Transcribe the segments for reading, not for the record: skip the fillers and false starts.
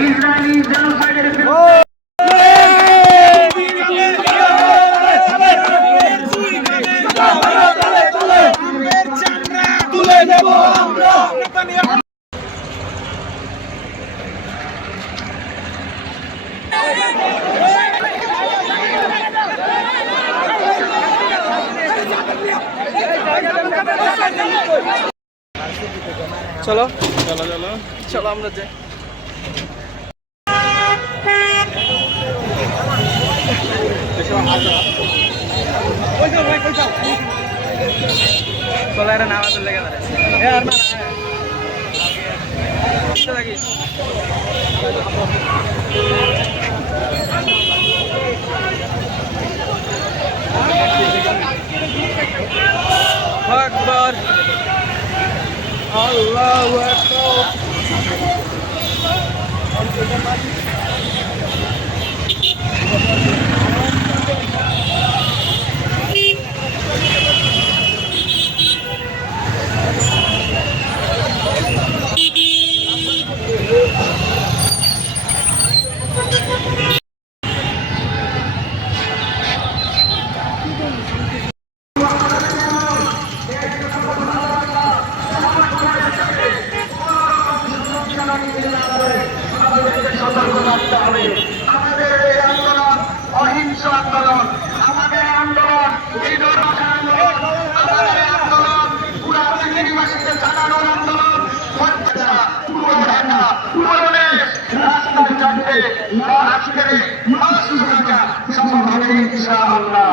Israeli জেনোসাইডের বিরুদ্ধে চলো চলো চলো চলো আমরা যাই। চলো একটা নামাজ লেগে থাকিস আকবার আল্লাহু আকবার। আমাদের এই আন্দোলন অহিংস আন্দোলন, আমাদের আন্দোলন আমাদের আন্দোলন পুরা পৃথিবীবাসীকে জানানোর আন্দোলন। রাস্তায় চাপতে আজকের সফল হবে ইনশাআল্লাহ।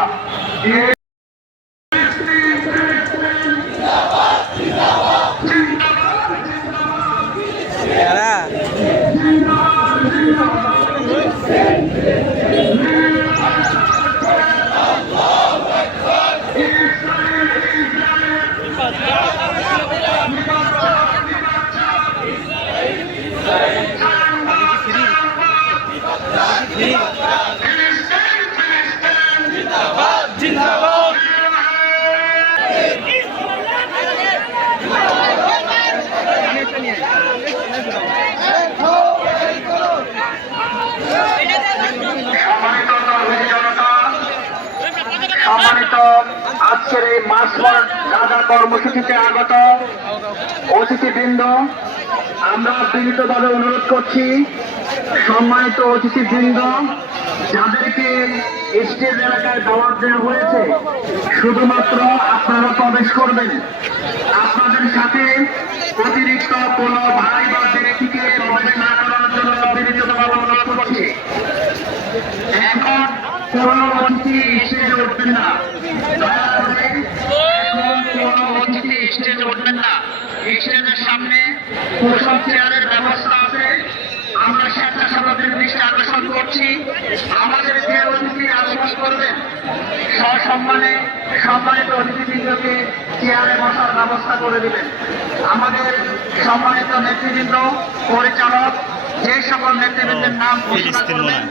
সম্মানিত আজকের এই মাস গাঁজা কর্মসূচিতে আগত অতিথিবৃন্দ, আমরা বিনীতভাবে অনুরোধ করছি সম্মানিত অতিথিবৃন্দ, যাদেরকে স্টেজ এলাকায় দাওয়াত দেওয়া হয়েছে শুধুমাত্র আপনারা প্রবেশ করবেন। আপনাদের সাথে অতিরিক্ত কোনো ভাই বা ব্যক্তিকে প্রবেশ না করার জন্য বিনীতভাবে অনুরোধ করছি। এখন কোনো অতিথি স্টেজে উঠবেন না, কোনো অতিথি স্টেজে উঠবেন না। স্টেজের সামনে পোষণ চেয়ারের ব্যবস্থা আছে। আমরা স্বেচ্ছাসেবকদের দৃষ্টি আকর্ষণ করছি, আমাদের যে অতিথি আগমন করবেন সসম্মানে সম্মানিত অতিথিবৃন্দকে চেয়ারে বসার ব্যবস্থা করে দিবেন। আমাদের সম্মানিত নেতৃবৃন্দ, পরিচালক যে সকল নেতৃবৃন্দের নাম ঘোষণা করবেন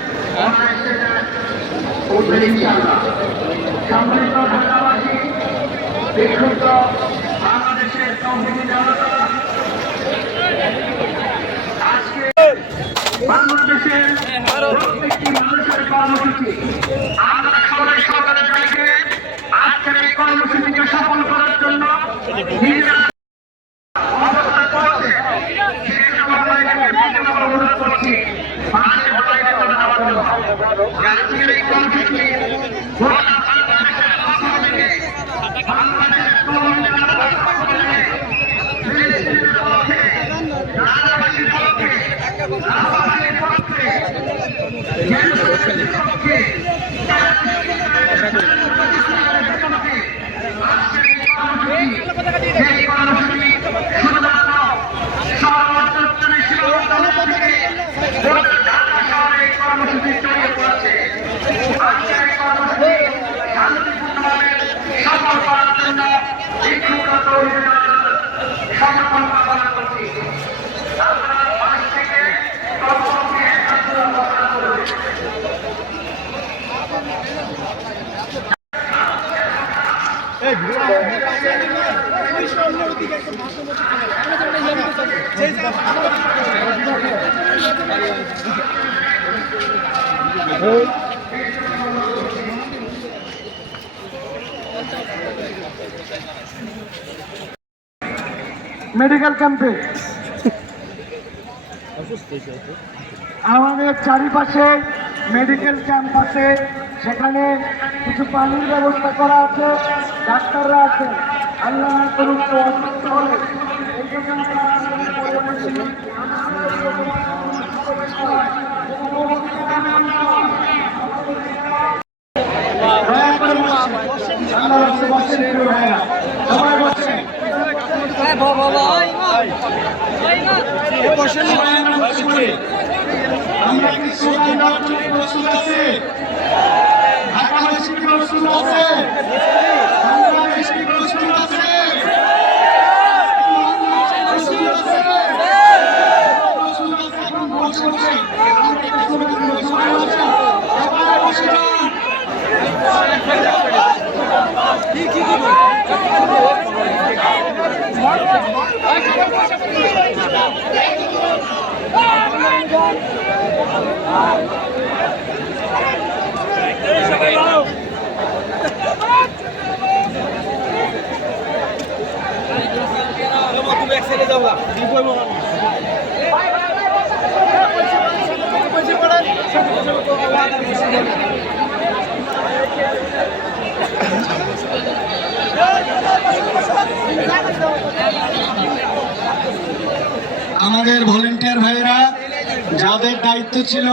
সম্মানিত ঢাকাবাসী, বিক্ষুব্ধ বাংলাদেশের তৌহিদি জনতা, আজকে বাংলাদেশের প্রত্যেকটি মানুষের কর্মসূচি, আমরা সবাই সকালে থেকে আজকের এই কর্মসূচিকে সফল করার জন্য নিজেরা অবস্থান করছে। সে সকল ভাইদেরকে অনুরোধ করছি পাশে ভাইদের জন্য যাওয়ার জন্য। আজকের এই কর্মসূচি গোটা বাংলাদেশের পক্ষ থেকে, বাংলাদেশের তরুণদের পক্ষ থেকে, দেশের পক্ষে, রাজ্যবাসীর পক্ষে, রাজ্যবাসীর পক্ষে, জেনারেলের পক্ষে, সেই কর্মসূচি শুধুমাত্র সর্বোচ্চস্তরের সীমাবদ্ধ থেকে গোটা ঢাকা শহরে এই কর্মসূচি ছড়িয়ে পড়েছে। আজকের এই কর্মসূচি শান্তিপূর্ণভাবে সফল করার জন্য বিক্ষুব্ধ তরুণদের সমর্থন কামনা করছি। আপনারা পাশ থেকে কর্মসূচি একাত্তর ঘোষণা করবেন। মেডিকেল ক্যাম্পে আমাদের চারিপাশে মেডিকেল ক্যাম্প আছে, সেখানে কিছু পানির ব্যবস্থা করা আছে, ডাক্তাররা আছে। আল্লাহ না করুন কেউ অসুস্থ হলে এই জন্য আল্লাহ রাস্তা বসেন, সবাই বসেন। আমরা কি সোনার নাটকে প্রস্তুত আছে? ঢাকাবাসী কি প্রস্তুত আছে? বাংলাদেশ কি প্রস্তুত আছে? প্রস্তুত আছে? প্রস্তুত আছে, এখন ভোট করছে। আমরা কি সবাই বসে? সবাই বসে যান। আমাদের ভলেন্টিয়ার ভাইরা যাদের দায়িত্ব ছিল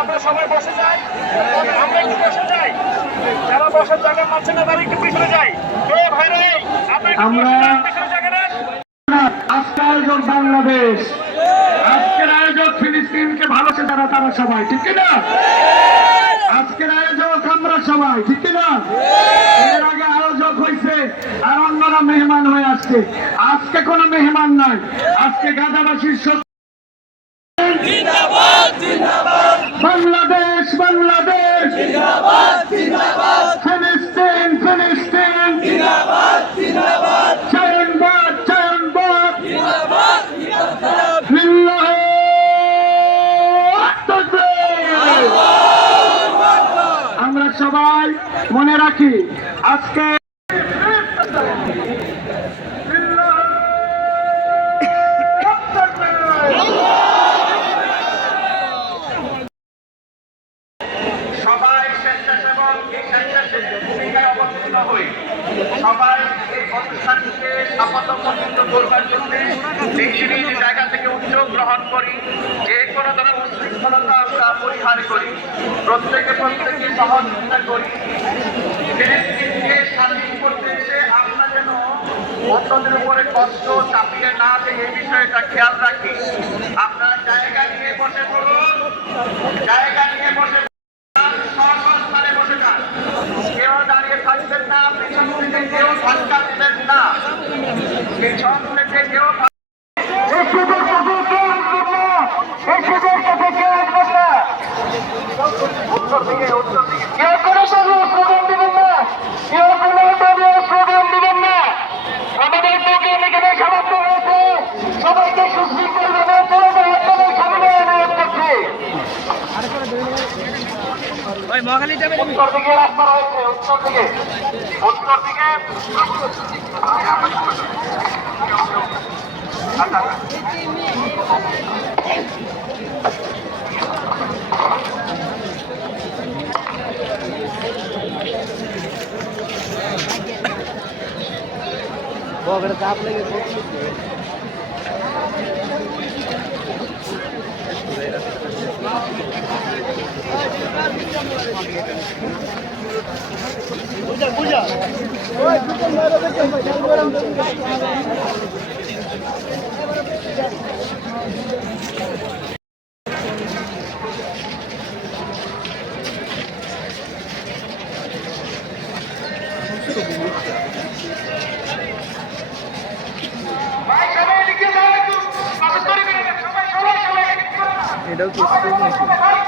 আমরা সবাই বসে যাই, আমরা একটু বসে যাই, যারা বসার জায়গা পাচ্ছে না তারা একটু পিছনে যাই। আমরা আজকের আয়োজন বাংলাদেশ, আজকের আয়োজক ফিলিস্তিনকে ভালোবাসে তারা সবাই, ঠিক না? আজকের আয়োজক আমরা সবাই, ঠিক না? এর আগে আয়োজক হয়েছে আর অন্যরা মেহমান হয়ে আসছে। আজকে কোনো মেহমান নাই, আজকে গাজাবাসীর বাংলাদেশ বাংলাদেশ, ফিলিস্তিন ফিলিস্তিন, চায়নবাদ চায়নবাদ, আমরা সবাই মনে রাখি আজকে সবাই এই অনুষ্ঠানটিকে সাফল্যমণ্ডিত করবার জন্য নিজ জায়গা থেকে উদ্যোগ গ্রহণ করি, যে কোনো ধরনের উশৃঙ্খলতা আমরা পরিহার করি, প্রত্যেকে সহযোগিতা করি। ফিলিস্তিনকে স্বাধীন করতে এসে আমরা যেন অন্যদের উপরে কষ্ট চাপিয়ে না দেয়, এই বিষয়টা খেয়াল রাখি। আপনারা জায়গা নিয়ে বসে পড়ুন, জায়গা নিয়ে বসে স্বস্থানে বসে যান, কেউ দাঁড়িয়ে থাকবেন না, পিছন থেকে কেউ ধাক্কা দিবেন না, পিছন থেকে কেউ উত্তর দিকে কেউ কোনো স্লোগান দিবেন না, কেউ কোনো স্লোগান দিবেন না। আমাদের প্রোগ্রাম এখানে সমাপ্ত হয়েছে, সবাইকে সুশৃঙ্খলভাবে চলে যাওয়ার জন্য সবাই অনুরোধ করছি। উত্তর দিকে রাস্তা রয়েছে, উত্তর দিকে চাপ লেগে বুঝা ভাই সবাই দিকে এটাও কি স্কুল নাকি?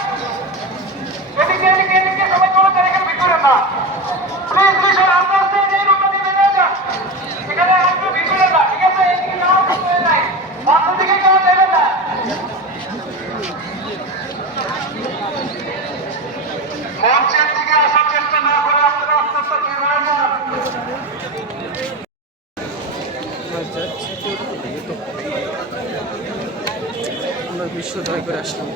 মঞ্চের দিকে আসার চেষ্টা না করে আপনারা আস্তে আস্তে বের হয়ে যান। আমরা বিশ্ব জয় করে আসলাম।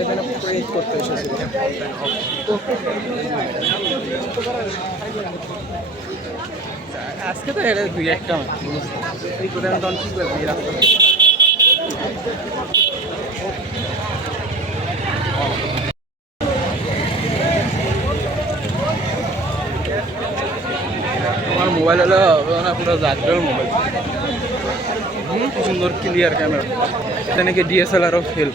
এখানে প্রেজ করতে এসেছিল। আজকে তো এটা দুই একটা এই করে তখন কি করবি রাস্তা আমার মোবাইল হলো না পুরো জাতীয় মোবাইল সুন্দর ক্লিয়ার ক্যামেরা তেনেকে ডিএসএলআরও ফেল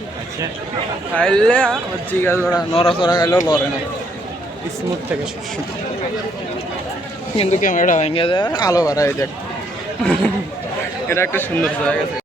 খাইলে আমার জিগা জোড়া নড়াচড়া খাইলেও লড়ে না স্মুথ থেকে সবসময় কিন্তু ক্যামেরাটা ভেঙে দেয় আলো বাড়াই দেখ এটা একটা সুন্দর জায়গা।